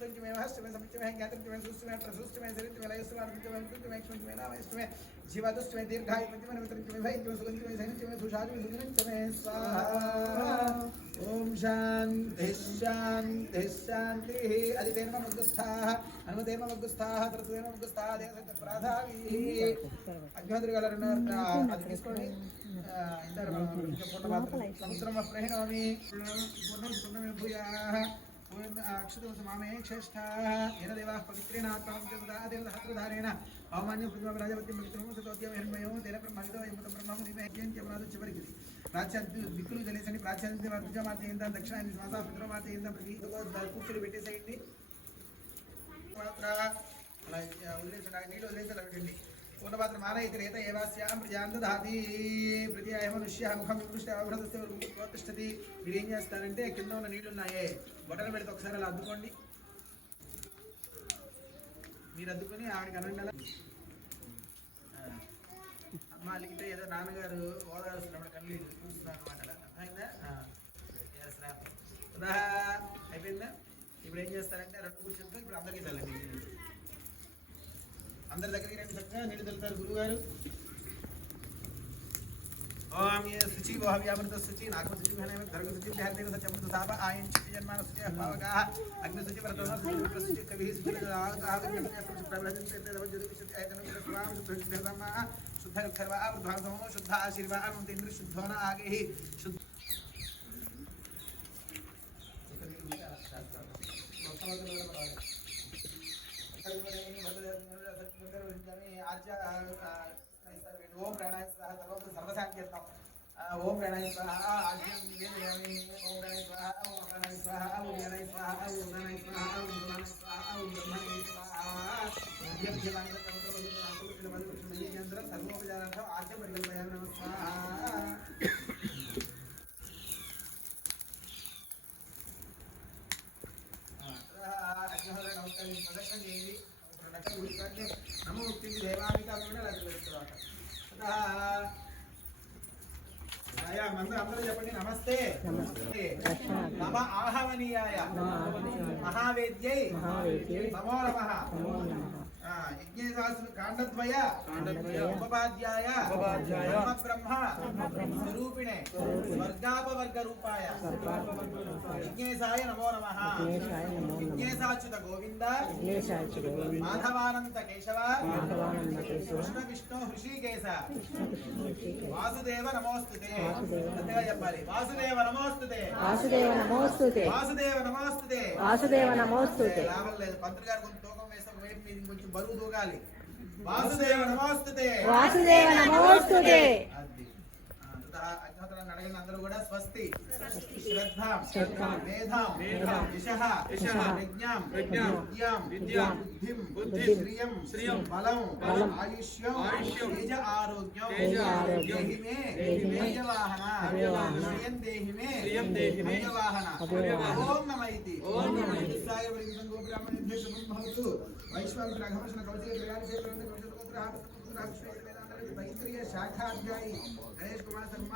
सुतंचमे महस्तमे समितमे ज्ञातंचमे सुस्तमे प्रसुस्तमे सरितमे लयस्तमे अमृतमे अमृतमे क्षमतमे नामस्तमे जीवादुस्तमे दीर्घायुतमे नमितंचमे भयंचमे सुगंचमे सैन्यचमे सुषाचमे सुगंचमे स्वाहा ओम शांति शांति शांति अदितेन मग्गस्थाः हनुमतेन मग्गस्थाः प्रतुतेन मग्गस्थाः देवसत्य प्राधावी अग्निहोत्री गारु అది తీసుకోండి समुद्रम प्रहिणोमि पूर्णमे भूयाः अक्षतवस मामे श्रेष्ठाः येन देवाः पवित्रेण देवताहत्रधारेण अवमान्य पृथ्वी राजपति मित्रमो सतोद्यम हिरण्मयो तेन ब्रह्मविदो यमुतं ब्रह्मं निवेद्यन्त्यपराध चिवरिगिरि ప్రాచ్యాన్ని దిక్కులు తెలియసని ప్రాచ్యాన్ని విద్యామాతేందా దక్షిణాన్ని శ్వాస పితృమాతేందా ప్రతి కూర్చుని పెట్టేసేయండి మాత్ర అలా వదిలేసండి నీళ్ళు వదిలేసారు పెట్టండి పూర్ణపాత్ర మానయితరేత ఏవాస్యాం ప్రజాం దధాతి ప్రతియాయ మనుష్య ముఖం విమృష్ట అవభృతస్య ప్రతిష్టతి. మీరు ఏం చేస్తారంటే కింద ఉన్న నీళ్లు ఉన్నాయే బొటలు పెడితే ఒకసారి అలా అద్దుకోండి. మీరు అద్దుకొని ఆవిడకి అనండి. అమ్మ అలిగితే ఏదో నాన్నగారు ఓదారుస్తున్నప్పుడు కళ్ళు చూస్తున్నారు అనమాట. అర్థమైందా? అయిపోయిందా? ఇప్పుడు ఏం చేస్తారంటే రెండు కూర్చుంటే ఇప్పుడు అందరికీ చల్లండి. అందరి దగ్గరికి రెండు చక్కగా నీళ్ళు తెలుతారు గురువుగారు. ओम ये शुचि वो हव्यामृत शुचि नागम शुचि भने धर्म शुचि ध्यान सत्यमृत साप आयन शुचि जन्मान शुचि पावगा अग्नि शुचि व्रतोन शुचि शुचि कवि शुचि आग शुचि प्रवचन से देव ज्योति शुचि आयतन स्वाम शुद्ध धर्म शुद्ध खरवा ध्वंसो शुद्ध आशीर्वाद इंद्र शुद्धोन आगे ही शुद्ध ओम प्राणाय स्वाहा सर्वसांकेतम ओम प्राणाय स्वाहा आज्ञं वेदयामि ओम प्राणाय स्वाहा ओम प्राणाय स्वाहा ओम प्राणाय स्वाहा ओम प्राणाय स्वाहा ओम प्राणाय स्वाहा ओम ब्रह्मणे स्वाहा यज्ञं जलानि तमोतमोदिनं सर्वोपचारार्थं आज्ञं परिकल्पयामि नमः स्वाहा अग्निहोत्र नमस्कार प्रदर्शन చేయండి. ప్రదర్శన గురించి నమో ముక్తికి దేవామిక కూడా లభిస్తుంది. అందరూ చెప్పండి నమస్తే. నమ ఆహవనీయాయ మహావేద్యై నమో నమః. యజ్ఞశాస్త్ర కాండద్వయ ఉపపాద్యాయ బ్రహ్మ స్వరూపిణే స్వర్గాపవర్గ రూపాయ యజ్ఞేశాయ నమో నమః. యజ్ఞేశాచ్యుత గోవింద మాధవానంద కేశవ కృష్ణ విష్ణు హృషికేశ వాసుదేవ నమోస్తుతే. అంతేగా చెప్పాలి. వాసుదేవ నమోస్తుతే వాసుదేవ నమోస్తుతే వాసుదేవ నమోస్తుతే వాసుదేవ నమోస్తుతే. లాభం లేదు. పంతులు గారు కొంచెం తూకం వేస్తే వైపు మీది కొంచెం బరువు దూగాలి. వాసుదేవ నమోస్తుతే వాసుదేవ నమోస్తుతే. అగ్నిహోత్రాన్ని అడగండి అందరూ కూడా. స్వస్తి శ్రద్ధాం మేధాం యశః యజ్ఞాం విద్యాం బుద్ధిం శ్రియం బలం ఆయుష్యం తేజ ఆరోగ్యం దేహి మే అవ్యవాహన శ్రియం దేహి మే అవ్యవాహన. ఓం నమః ఇతి సాగర పరిగణం గోబ్రాహ్మణేభ్యో శుభం భవతు. వైశ్వానర అఘమర్షణ కౌశిక త్రిగాని క్షేత్రం వైద్రీయ శాఖాధ్యాయి గణేష్ కుమార్ శర్మ.